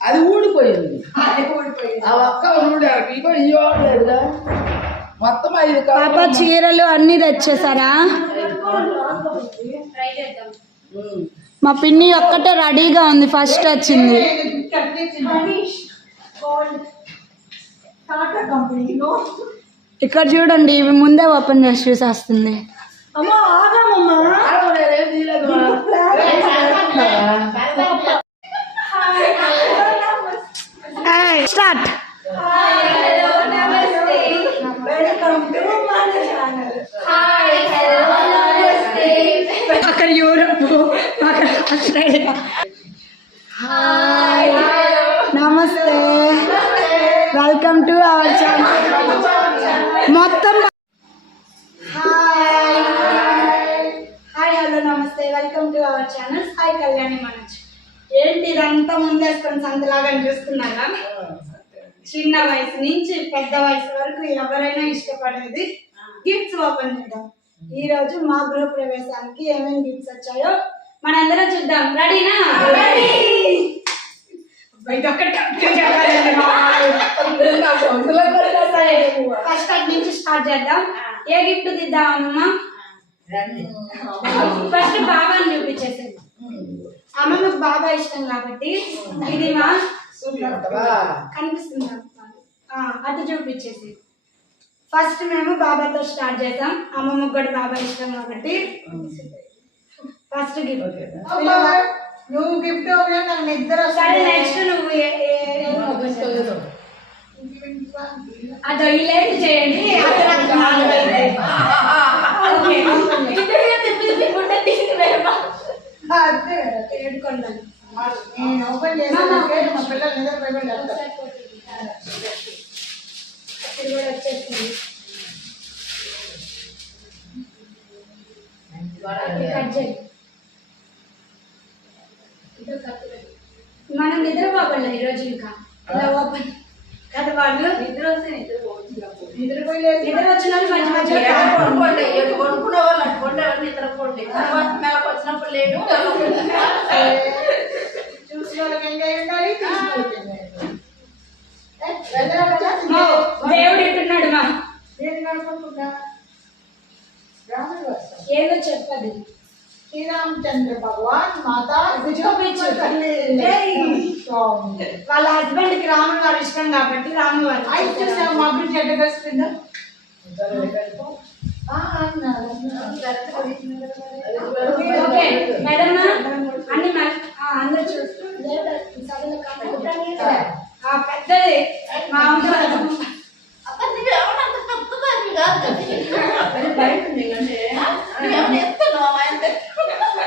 అది ఊడిపోయింది. ఆ ఒక్క ఊడారు ఇగో మొత్తం ఐదు పాప చీరలు అన్ని తెచ్చేసారా. మా పిన్ని ఒక్కటే రెడీగా ఉంది ఫస్ట్ వచ్చింది. టాటా కంపెనీ ఇక్కడ చూడండి ఇవి ముందే ఓపెన్ చేసి చూసేస్తుంది. అమ్మ ఆగామమ్మా ఆడ నేనేం తీయలేదు మా. స్టార్ట్. అక్కడ యూరప్ అక్కడ Australia. Namaste. Welcome to our channel మొత్తం hi hi hello namaste. Welcome to our channel ఏంటి ఇదంతా ముందేసుకొని సంతలాగా చూస్తున్నారా చిన్న వయసు నుంచి పెద్ద వయసు వరకు ఎవరైనా ఇష్టపడేది గిఫ్ట్స్ ఓపెన్ చేయడం ఈ రోజు మా గృహ ప్రవేశానికి ఏమేమి గిఫ్ట్స్ వచ్చాయో మనందరం చూద్దాం. రెడీనా? ఫస్ట్ అటు నుంచి స్టార్ట్ చేద్దాం. ఏ గిఫ్ట్ తీద్దాం అమ్మమ్మ ఫస్ట్ బాబాని చూపించేసేది అమ్మమ్మకు బాబా ఇష్టం కాబట్టి ఇది మా? కనిపిస్తుంది ఆ, అటు చూపించేసి. ఫస్ట్ మేము బాబాతో స్టార్ట్ చేద్దాం. అమ్మమ్మకు కూడా బాబా ఇష్టం కాబట్టి. First gift? నువ్వు గిఫ్ట్ నాకు నిద్ర సరే నెక్స్ట్ నువ్వు. అదో లేట్ చేయండి. అయితే. ఓకే. ఏడుకొండలు. నేను ఓపెన్ మా పిల్లలు నిద్రపోయి కూడా. మనం ఈరోజు ఇంకా ఓపెన్ కదా వాళ్ళు నిద్ర వస్తే నిద్రపోయి లేదు నిద్ర వచ్చిన వాళ్ళు మంచి మంచిగా ఎటు పడుకునే వాళ్ళు అటు పడుకోండి, ఎవరు నిద్రపోండి. తర్వాత వచ్చినప్పుడు లేటు, చూసిన వాళ్ళకి ఎంజాయ్ ఉండాలి దేవుడు ఎట్టున్నాడు మా. నేను ఏదో చెప్పదు శ్రీరామచంద్ర భగవాన్ మాతా వాళ్ళ హస్బెండ్కి రాముడు వారు ఇష్టం కాబట్టి రాముడు వారు అయితే చూసావు మా బిడ్డ చెడ్డ కలిసిపోయిందా ఓకే మేడం అన్ని మ- ఆ, అందరు చూస్తూ సగల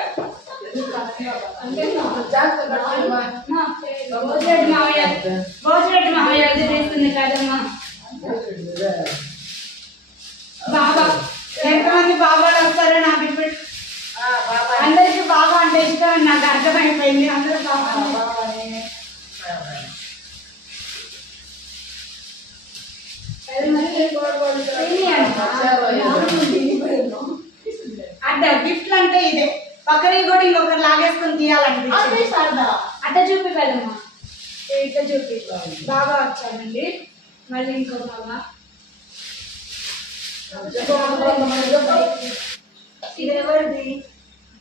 కాకుండా ఆ పెద్దది మా అమ్మ భోజరెడ్డి మావయ్య భోజరెడ్డి మావయ్య చేస్తుంది కదమ్మా బాబా ఎంతమంది బాబాలు వస్తారో నాకు ఇప్పుడు అందరికి బాబా అంటే ఇష్టం నాకు అర్థమైపోయింది. అందరూ అంటే ఇదే. పక్కన కూడా ఇంకొకరు లాగేసుకొని తీయాలనిపించింది అట్ట చూపి కదమ్మా ఇట్లా చూపి. బాగా వచ్చానండి మళ్ళీ ఇంకో బాగా. ఇది ఎవరిది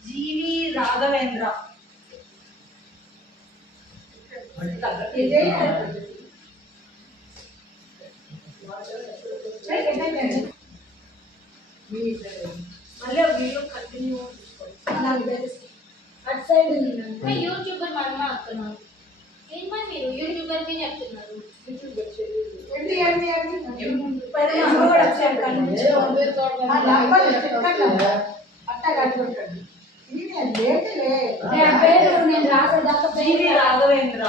జీవి రాఘవేంద్ర. ఇదే మళ్ళీ ఒక వీడియో కంటిన్యూ నాకు తెలుసు అటు సైడ్ ఉంది యూట్యూబర్ మనమ అవుతున్నాను ఏమా మీరు యూట్యూబర్ కి చెప్తున్నారు ఏంటి ఏంటి ఏంటి పైన అమ్మ కూడా వచ్చారు కనిపించదు. ఆ నంబర్ చెప్తాను అట్ట కట్టుకుంటాడు ఇది లేటులే నా పేరు నేను రాసేదాకా జీవి పేరు రాఘవేంద్ర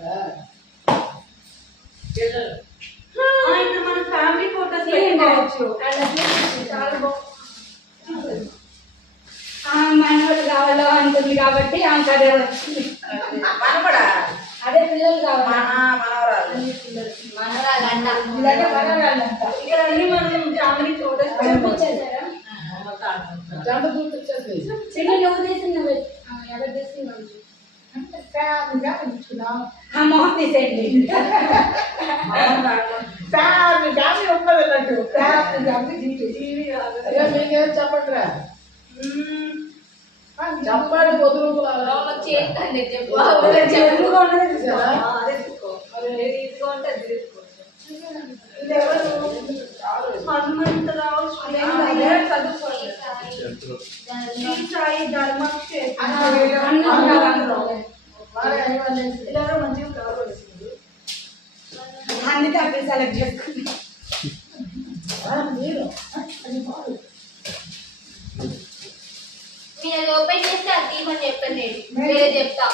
ఆ, ఇప్పుడు మన ఫ్యామిలీ ఫోటోస్ పెట్టుకోవచ్చు చాలా బాగుంది మనవాళ్ళు కావాలో అంటుంది కాబట్టి ఆమెకు అదే మనవడా? అదే పిల్లలు కావాలి. మన మనవరాలు. అన్ని పిల్లలు. ఇలాగే మనవాళ్ళంట ఇక్కడ అన్ని మనం ఫ్యామిలీ ఫోటోస్ పంపించేసారా నువ్వు తీసిన ఎవరు అంటే ఫ్యామిలీగా ఉంచుకున్నాం ఆ మొహం తీసేయండి. ఫ్యామిలీ ఫ్యామిలీ ఒక్కరు చెప్పట్రా? చెప్పాలి పొద్దు లోపల చేయండి చెప్పు. హనుమంతరావు సాయి సెలెక్ట్ చేసుకున్నాం. అది ఓపెన్ చేస్తే అది చెప్పండి నేను చెప్తా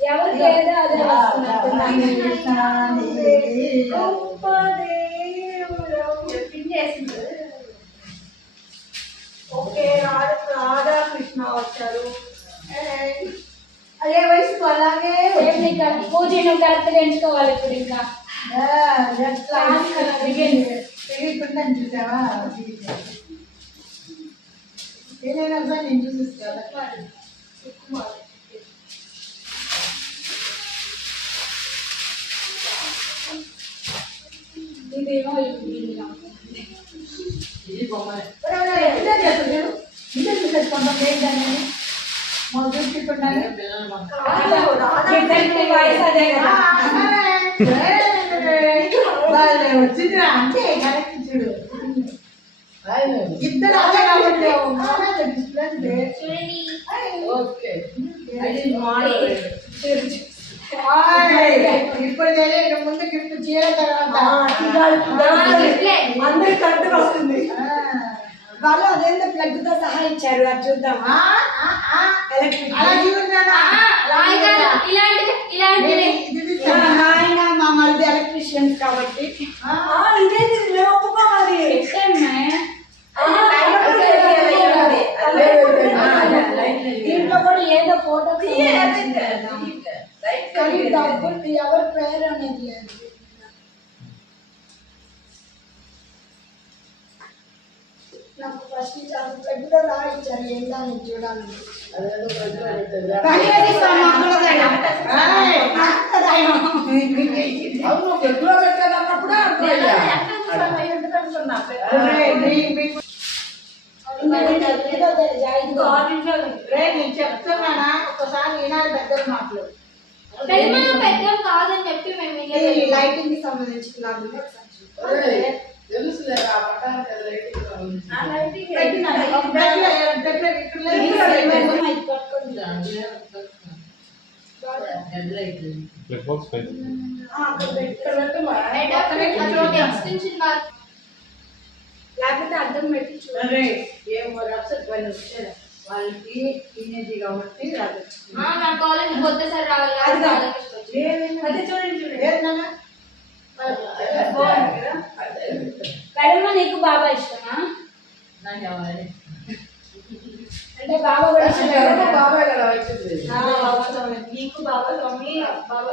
ఎవరికి ఏదో అదే. అలాగే పూజ నువ్వు కరెక్ట్గా ఎంచుకోవాలి ఇప్పుడు ఇంకా. క్లాస్ కదా దిగింది. తెలియకుండా చూసావా? ఏదైనా సార్ నేను చూసిస్తాను ఇదేమో ఇది ఇలా. ఇది బొమ్మనే ఇదే చేస్తాను ఇదే అంటే కరెక్ట్ ఇద్దరు అదే కాబట్టి ఇప్పుడు ముందు గిఫ్ట్ చీర తర్వాత. అందరికి కరెక్ట్ వస్తుంది వాళ్ళు అదేందో ప్లగ్తో సహా ఇచ్చారు అది చూద్దామా. ఎలక్ట్రిక్ ఆయన మా మరిది ఎలక్ట్రీషియన్స్ కాబట్టి. దీంట్లో కూడా ఏదో ఫోటో కానీ డబ్బులు ఎవరి పేరు అనేది లేదు. అదేదో ప్రజలు అడుగుతారు. గణపతి స్వామి మంగళదైవం. ఏయ్. మంగళదైవం. అవును నేను చెప్తున్నానా? ఒకసారి ఈనాడు దగ్గర మాటలు. పెద్దమ్మ పెద్దం కాదని చెప్పి మేము. లైటింగ్కి ఒకసారి చూద్దాం. ఒరేయ్, తెలుసులేరా ఆ పట్టానికి అది లైటింగ్ సంబంధించి. పెట్టినాను. ఒక దగ్గర దగ్గర ఇక్కడ లేదు, ఇక్కడ లేదు. ఏమైనా ఇది పట్టుకోండి. Head light. ప్లగ్ బాక్స్ పైన ఆ, అక్కడ పెట్టు. ఇక్కడ పెట్టమ్మా. పెద్దమ్మ ఎక్స్టెన్షన్ బార్ లేకపోతే అర్థం పెట్టి చూడండి అరే, ఏం వెబ్సైట్ పైన వచ్చారు వాళ్ళకి టీనేజ్ కాబట్టి రాదు ఆ, నా కాలేజ్ పొద్దు సార్ రావాలి అది కాదు. కాలేజ్కి వచ్చి. అదే చూడండి చూడండి ఏంటన్నా పెడమ నీకు బాబా ఇష్టమా? అంటే బాబా కూడా ఎవరో కదా? బాబాయ్ కదా వచ్చింది. బాబా. నీకు బాబా స్వామి బాబా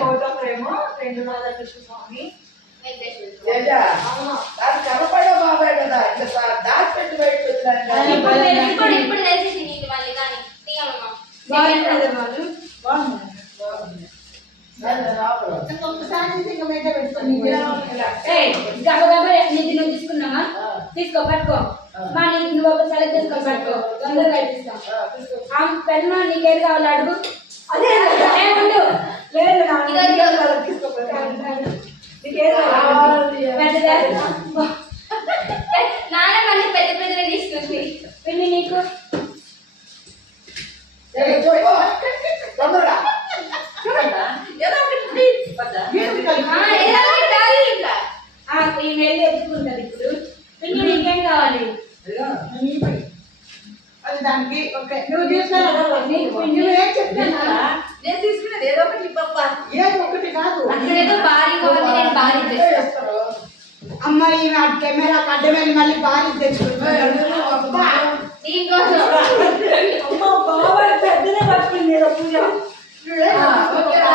ఫోటో ఫ్రేమ్ రెండు రాధాకృష్ణ స్వామి. కనపడే బాబాయ్ కదా ఇట్లా దాచిపెట్టి బయట ఇప్పుడు తెలిసింది నీకు మళ్ళీ కానీ బాగుంది నేను రాపరా. ఒక్కసారి నుంచి ఇంకా మీద పెట్టుకొని ఏయ్, గబగబా నీది నువ్వు తీసుకున్నావా తీసుకో పట్టుకో. మా నీకు నువ్వు ఒక సెలెక్ట్ చేసుకో పట్టుకో. తొందరగా ఇప్పిస్తాం తీసుకో. పెన్ను నీకేది కావాలి అడుగు. అదే. లేదు తీసుకో? నాన్న మళ్ళీ పెద్ద పెద్దగా తీసుకుంది. పిన్ని నీకు. తొందరగా. ఆ, ఏదో ఒకటి కావాలి ఇంకా ఆ, ఈ వెళ్ళి ఎత్తుకుంటది ఇప్పుడు. పిన్ని నీకేం కావాలి? ఇదిగో. అది దానికి ఓకే. నువ్వు తీసుకురా నీకు నువ్వు ఏం చెప్తున్నా నేను తీసుకునేది ఏదో ఒకటి ఇవ్వప్పా. ఏది ఒకటి కాదు. అక్కడేదో భారీ కావాలి నేను భారీ ఏం తెస్తాను చేస్తారు? అమ్మాయి ఆ కెమెరా అడ్డమని మళ్ళీ భారీ ఏయ్, తెచ్చుకుంటాను అడుగుతున్నా, ఒక బాగా. దీనికోసం అమ్మ బాబాయ్ పెద్దనే పట్టుకుంది ఈరోజు పూజ ఆ, ఓకేనా?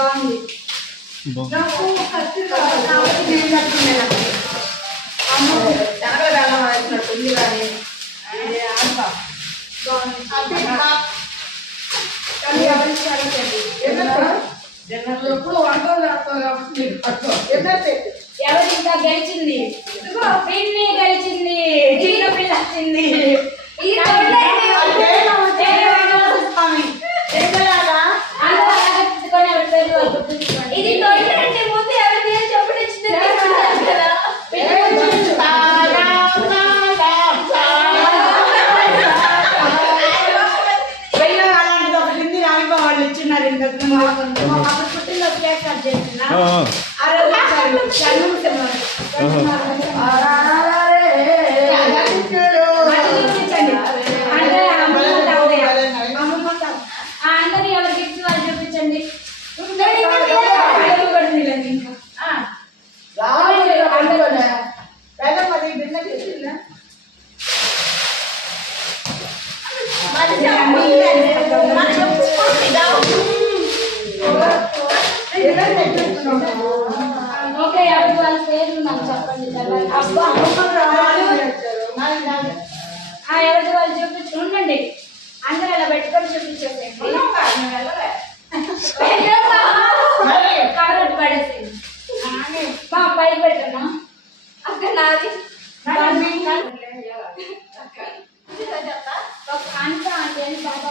బాగుంది నాకు వంటలు గెలిచింది గెలిచింది చిన్న పిల్ల వచ్చింది ఓకే ఎవరి వాళ్ళ పేర్లు నాకు చెప్పండి ఎవరి వాళ్ళు చూపించు ఉండండి. అలా పెట్టుకొని చూపించేసేయండి. కడగట్టు పడేసేయండి. మా పై పెట్టనా? అక్క నాది. అంటే బాబా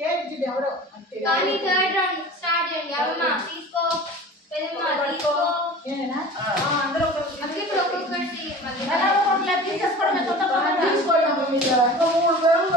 చేయించింది ఎవరో కానీ థర్డ్ రౌండ్ స్టార్ట్ చేయండి అవమ్మా తీసుకో పెదమ్మా తీసుకో నేనేనా అందరూ ఒక్కొక్కటి ఇప్పుడు ఒక్కొక్కటి తీసుకోవడం మూడు పేరు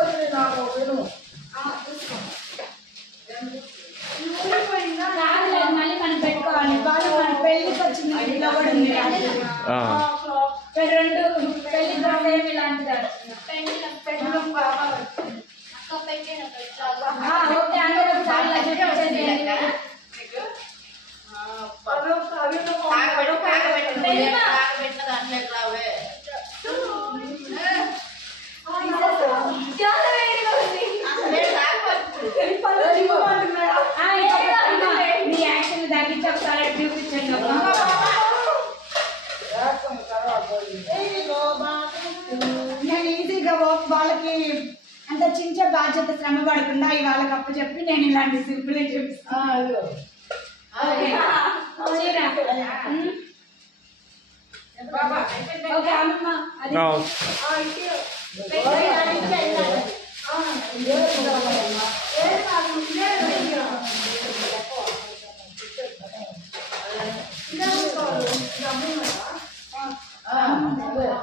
No. No.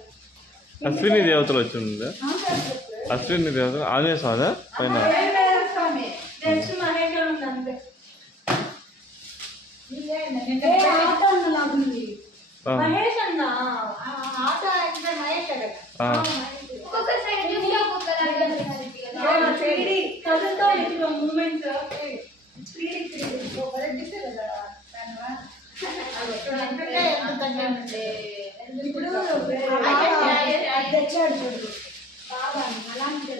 అశ్విని దేవతలు వచ్చింది అశ్విని దేవతలు ఆంజనేయ స్వామి పైన. మూమెంట్ ఇప్పుడు తెచ్చాడు చూడు బాబా అలాంటి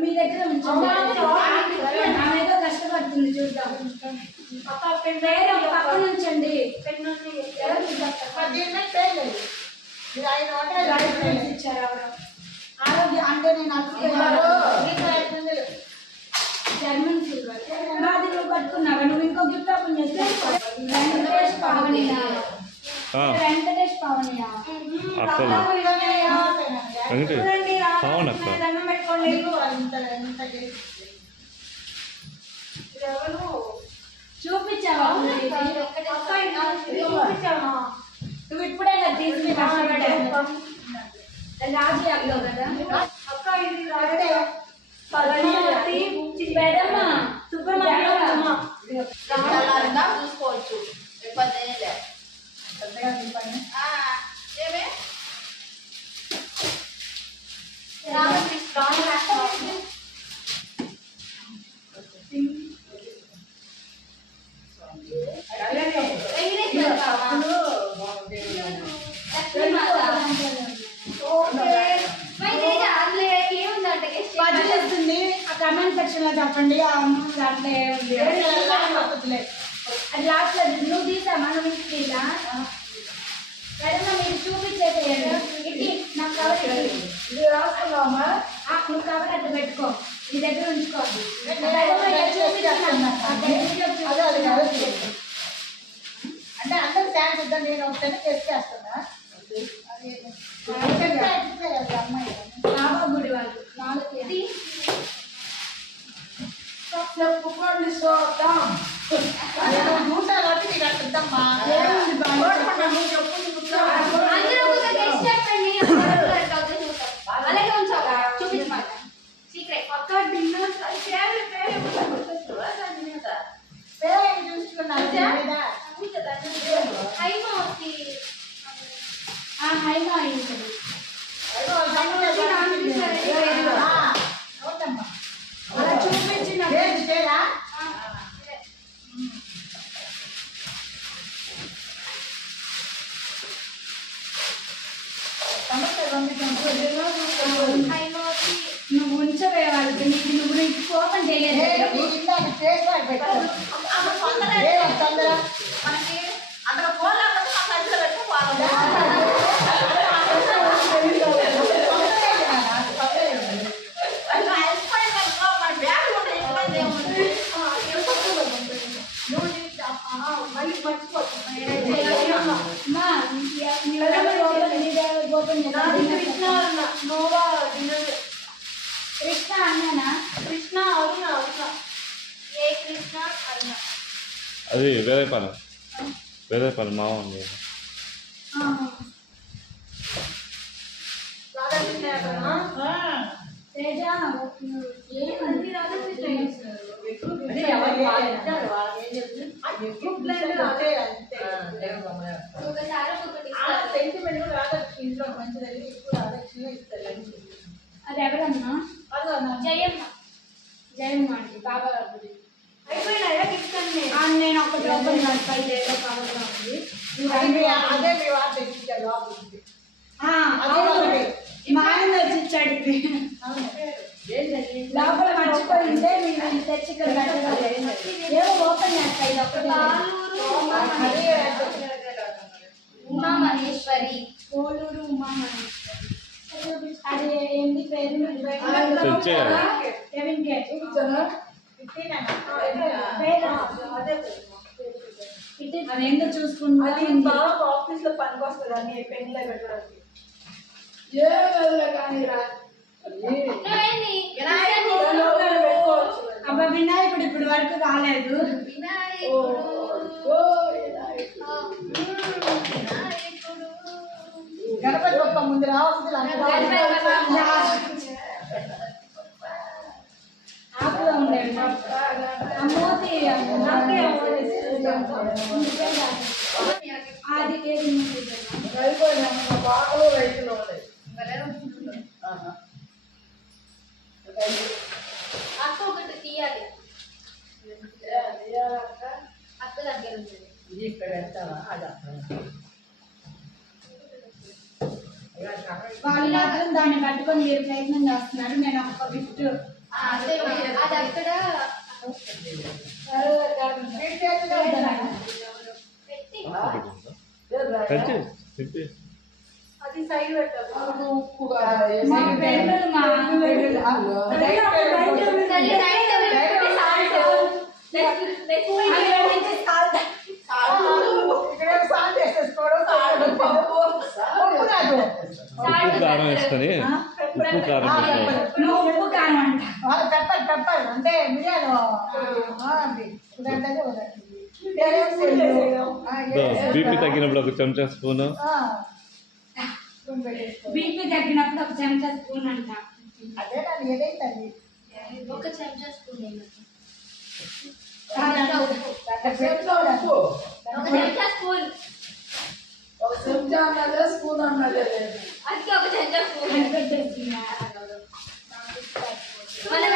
మీ దగ్గర ఉంచండి కష్టపడుతుంది చూద్దాం ఉంచండి డాక్యుమెంట్స్ ఇచ్చారు ఆరోగ్యం అంటే నేను అసలు జర్మన్ సిల్వర్ నువ్వు పట్టుకున్నావా? నువ్వు ఇంకో గిఫ్ట్ ఓపెన్ చేస్తే వెంకటేష్ పావనియా. ఆ, వెంకటేష్ పావనియా. అక్కలు. వెంకటేష్ చూడండి అవును అక్క. దండం పెట్టుకోండి చూపించావా? చూపించావా? నువ్వు ఇప్పుడే కదా తీసుకుని రాజు అల్లో కదా? అక్క ఇది పద్మావతి పెదమ్మ సుబ్రహ్మణ్యం చల్లారంగా చూసుకోవచ్చు ఇబ్బంది ఏం లేదు ఆ, ఏమే పది నీకు అట్లా ఇద్దామా ఏముంది బాబు? కోరుకున్నా, నువ్వు చెప్పు, నువ్వు కూర్చో. అలాగే ఉంచావా చూపించమాట సీక్రెట్ అక్క డిన్నర్ పేరు చూసుకున్నాను దీని మీద. హై మౌతి ఆ హైగా అయింది అదిగో సంగతి నాకు ఆ, అవునమ్మా. అలా చూపించి నాకు ఏంటి చేయరా? సమస్య పంపించాను. హై మౌతి నువ్వు ఉంచవే వాళ్ళకి నీకు నువ్వు నీకు కోపం ఏ, తెలియదు నీ ఇందాక ఫేస్ ప్యాక్ పెట్టు. ఏ తొందర? మనకి అక్కడ ఫోన్లో ఉన్నది మన మధ్యలో పెట్టుకో వాళ్ళు అలసిపోయిందనుకో, మన బ్యాగ్ ఉంటే ఇబ్బంది ఏముంది? నువ్వు నీకు ఆ, మళ్ళీ మర్చిపోతున్నా. అమ్మా, నీ వల్ల కోపం నీదే కోపం నాది చేస్తుంది. కృష్ణ అన్న, నోవా డిన్నర్ కృష్ణ అన్నానా కృష్ణ అరుణ అరుణ ఏ కృష్ణ అరుణ అది వేరే పని వేరే పని మావ ఉంది ఆ. ఆ, తేజ ఏమంది ఇది ఎవరు వాళ్ళు ఇచ్చారు, వాళ్ళకి ఏం చెప్తుంది? ఎక్కువ ప్లాన్ అదే అంతే. ఒకసారి ఒకటి ఆ సెంటిమెంట్ కూడా రాధాకృష్ణ ఇంట్లో మంచిదని ఎక్కువ రాధాకృష్ణ ఇస్తారు అది ఎవరమ్మా? జయమ్మ. జయమ్మ అండి బాబా గారి. అయిపోయినాయా కిచెన్ని? ఆ, నేను ఒక ఓపెన్ పై ఏదో కావాలి ఉంది అది మీ- అన్ని- అదే మీ ఆయన వచ్చి ఇచ్చాడు ఇది. అవును. లోపల మర్చిపోయి ఉంటే మీరు ఇది తెచ్చి ఇక్కడ పెట్టగలరు. ఏమో ఓపెన్ చేస్తా ఇది ఒకటి అదే ఉమా మహేశ్వరి కోలూరు ఉమా మహేశ్వరి. అది ఏంటి పేరు? కెవిన్ కేట్ ఇట్టినానా? పేరు ఇటు అది ఏంటో చూసుకుంటా అది. బాగా ఆఫీస్లో పనికి వస్తుంది అని పెట్టడానికి. దానిలో పెట్టుకోవచ్చు అబ్బా వినాయకుడు ఇప్పుడు వరకు రాలేదు. వినాయకుడు. గణపతి బొప్ప ముందు రావాల్సింది అక్క ఒకటి తీయాలి. అక్క దగ్గర ఉంది ఇది ఇక్కడ అది దాన్ని పట్టుకొని మీరు ప్రయత్నం చేస్తున్నారు నేను ఒక గిఫ్ట్ అది అక్కడ అది సైడ్ పెట్టాలి కాదు ఉప్పు కారం వేసుకొని ఉప్పు కారం ఆ, వేసుకొని. పెప్పర్. నువ్వు ఉప్పు కారం అంట ఆ, పెప్పర్ పెప్పర్ అంటే మిరియాలు ఆ, అది ఉదంటే ఉదండి. ఆ, ఇదో ఏ- బీపీ తగ్గినప్పుడు ఒక చెంచా స్పూన్ ఆ, స్పూన్ పెట్టేసుకో. బీపీ తగ్గినప్పుడు ఒక చెంచా స్పూన్ అంట అదే నన్ను ఏదైతే అది ఒక చెంచా స్పూన్ వేయమంటారు. దాంట్లో ఉప్పు. దాంట్లో చెంచా ఉప్పు. ఒక చెంచా స్పూన్ ఒక చెంచా అన్నదే స్పూన్ అన్నదే లేదు అది ఒక చెంచా స్పూన్ मला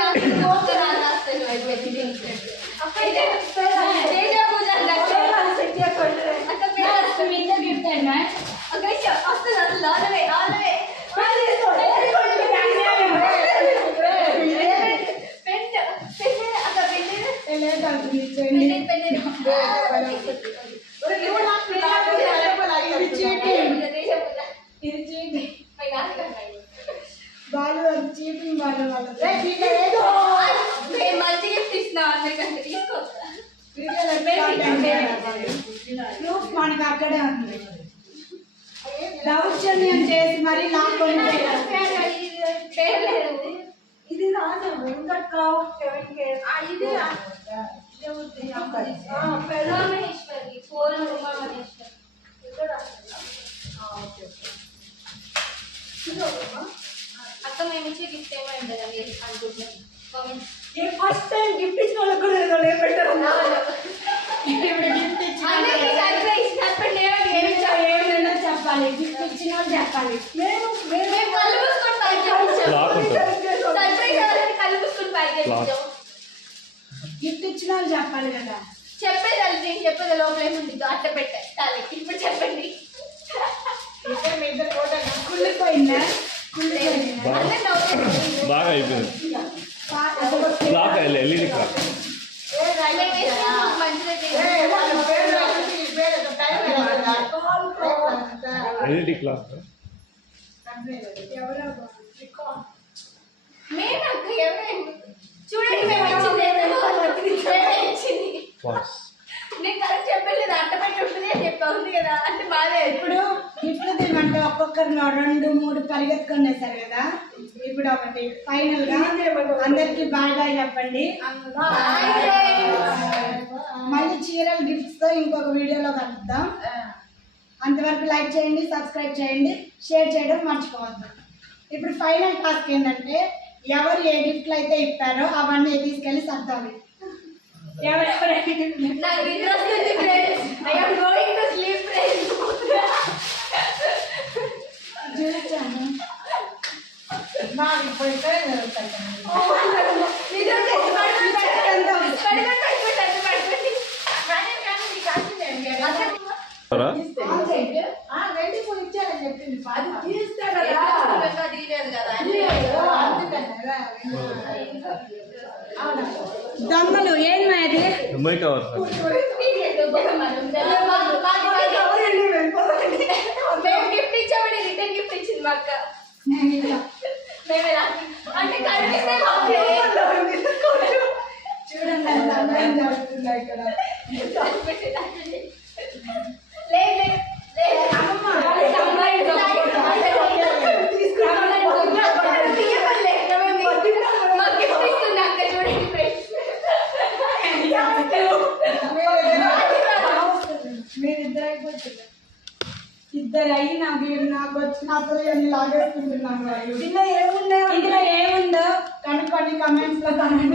అక్క మేము ఇచ్చే గిఫ్ట్ ఏమో ఉండదండి అనుకుంటున్నాం ఫస్ట్ టైం గిఫ్ట్ ఇచ్చిన వాళ్ళకి కూడా ఏదో లేదు పెట్టారు. ఇప్పుడు గిఫ్ట్ ఇచ్చిన చెప్పాలి? గిఫ్ట్ ఇచ్చిన వాళ్ళు చెప్పాలి. మేము మేము మేము కళ్ళు మూసుకొని పైకి సర్ప్రైజ్ ఎవరైనా కళ్ళు మూసుకొని పైకి వచ్చాం. గిఫ్ట్ ఇచ్చిన వాళ్ళు చెప్పాలి కదా. చెప్పేది అది నేను చెప్పేది లోపల అట్ట పెట్టే. చాలు ఇప్పుడు చెప్పండి. ఇద్దరు మీ ఇద్దరు ఫోటో కుళ్ళిపోయిందా కుళ్ళిపోయిందా అందరు నవ్వుతున్నారు. బాగా అయిపోయింది క్లాత్ ఎల్ఈడి క్లాత్ మేము వేసిన మాకు మంచిదైతే వాళ్ళ పేరు రాసి ఈ పేరు ఏదో టైం లేదా? ఎల్ఈడి క్లాత్ ఎవరో మేము అక్క ఎవరైనా చూడండి మేము ఇచ్చింది ఏదో మేమే ఇచ్చింది వాస్ నేను కరెక్ట్ చెప్పలేదు అట్ట పెట్టి ఉంటుంది అని చెప్పి ఉంది కదా అంటే బాగా ఇప్పుడు గిఫ్ట్లు తినమంటే ఒక్కొక్కరిలో రెండు మూడు పరిగెత్తుకొని వేశారు కదా? ఇప్పుడు ఒకటి ఫైనల్గా అందరికి బాయ్ బాయ్ చెప్పండి. మళ్ళీ చీరల గిఫ్ట్స్తో ఇంకొక వీడియోలో కలుద్దాం. అంతవరకు లైక్ చేయండి సబ్స్క్రైబ్ చేయండి షేర్ చేయడం మర్చిపోవద్దు. ఇప్పుడు ఫైనల్ టాస్క్ ఏంటంటే ఎవరు ఏ గిఫ్ట్లు అయితే ఇస్తారో అవన్నీ తీసుకెళ్ళి సర్దాలి. ఎవరెవరైతే నాకు నిద్ర వస్తుంది friends I am going to sleep friends చూపించాను నాకు పోయితే జరుగుతాయి నిద్ర వస్తుంది పడుకోండి పడుకోండి పడుకోండి పడుకోండి కానీ కానీ నీకు వచ్చింది అసలు ఆ వెండి పూలు ఇచ్చారని చెప్పింది పాప. అది లేదు కదా ఓ, అందుకనే, రా, వెండి పూలు. అవునా? దొంగలు ఏం అది అమ్మాయి కవర్ సార్ మేము గిఫ్ట్ ఇచ్చామని రాసి అంటే కనిపిస్తే చూడండి ఇక్కడ లేదు లేదు లేదు అమ్మమ్మ, అమ్మాయి మాకు గిఫ్ట్ ఇస్తుంది అక్క చూడండి ఫ్రెండ్స్ మీరిద్దరు అయిపోతుంది ఇద్దరు అయ్యి నాకు నాకు వచ్చిన అసలు నేను లాగేసుకుంటున్నాను వాళ్ళు. ఇందులో ఏముందో కనుక్కొని కమెంట్స్లో కమెంట్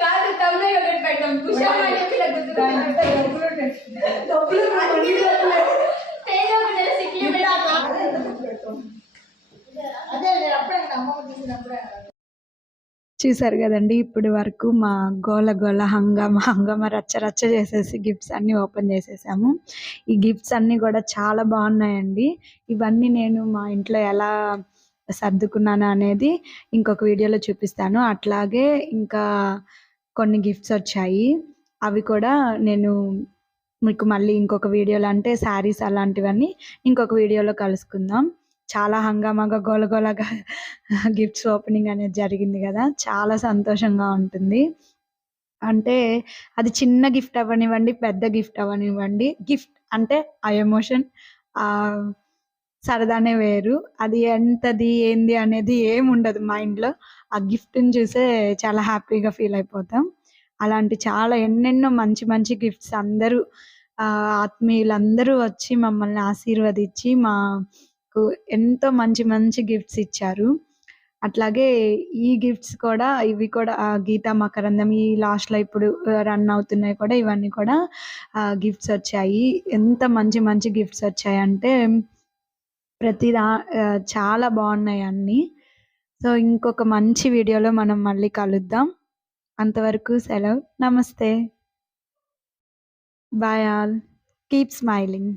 కాదు తమిళ ఒకటి పెట్టాం పుష్ప అని చెప్పి ఇలా గుర్తుపెట్టుకోండి. డబ్బులు చూసారు కదండి ఇప్పటి వరకు మా గోల గోల హంగామా హంగామా రచ్చ రచ్చ చేసేసి గిఫ్ట్స్ అన్నీ ఓపెన్ చేసేసాము. ఈ గిఫ్ట్స్ అన్నీ కూడా చాలా బాగున్నాయండి. ఇవన్నీ నేను మా ఇంట్లో ఎలా సర్దుకున్నాను అనేది ఇంకొక వీడియోలో చూపిస్తాను. అట్లాగే ఇంకా కొన్ని గిఫ్ట్స్ వచ్చాయి. అవి కూడా నేను మీకు మళ్ళీ ఇంకొక వీడియోలో అంటే శారీస్ అలాంటివన్నీ ఇంకొక వీడియోలో కలుసుకుందాం. చాలా హంగామాగా గోలగోలగా గిఫ్ట్స్ ఓపెనింగ్ అనేది జరిగింది కదా. చాలా సంతోషంగా ఉంటుంది. అంటే అది చిన్న గిఫ్ట్ అవ్వనివ్వండి పెద్ద గిఫ్ట్ అవ్వనివ్వండి. గిఫ్ట్ అంటే ఆ ఎమోషన్ ఆ సరదానే వేరు. అది ఎంతది ఏంది అనేది ఏముండదు మైండ్లో. ఆ గిఫ్ట్ని చూసే చాలా హ్యాపీగా ఫీల్ అయిపోతాం. అలాంటి చాలా ఎన్నెన్నో మంచి మంచి గిఫ్ట్స్ అందరూ ఆత్మీయులందరూ వచ్చి మమ్మల్ని ఆశీర్వదించి మా నాకు ఎంతో మంచి మంచి గిఫ్ట్స్ ఇచ్చారు. అట్లాగే ఈ గిఫ్ట్స్ కూడా ఇవి కూడా గీతా మకరందం ఈ లాస్ట్లో ఇప్పుడు రన్ అవుతున్నాయి కూడా ఇవన్నీ కూడా గిఫ్ట్స్ వచ్చాయి. ఎంత మంచి మంచి గిఫ్ట్స్ వచ్చాయంటే ప్రతి దా చాలా బాగున్నాయి అన్నీ. సో ఇంకొక మంచి వీడియోలో మనం మళ్ళీ కలుద్దాం. అంతవరకు సెలవు. నమస్తే. Bye all keep smiling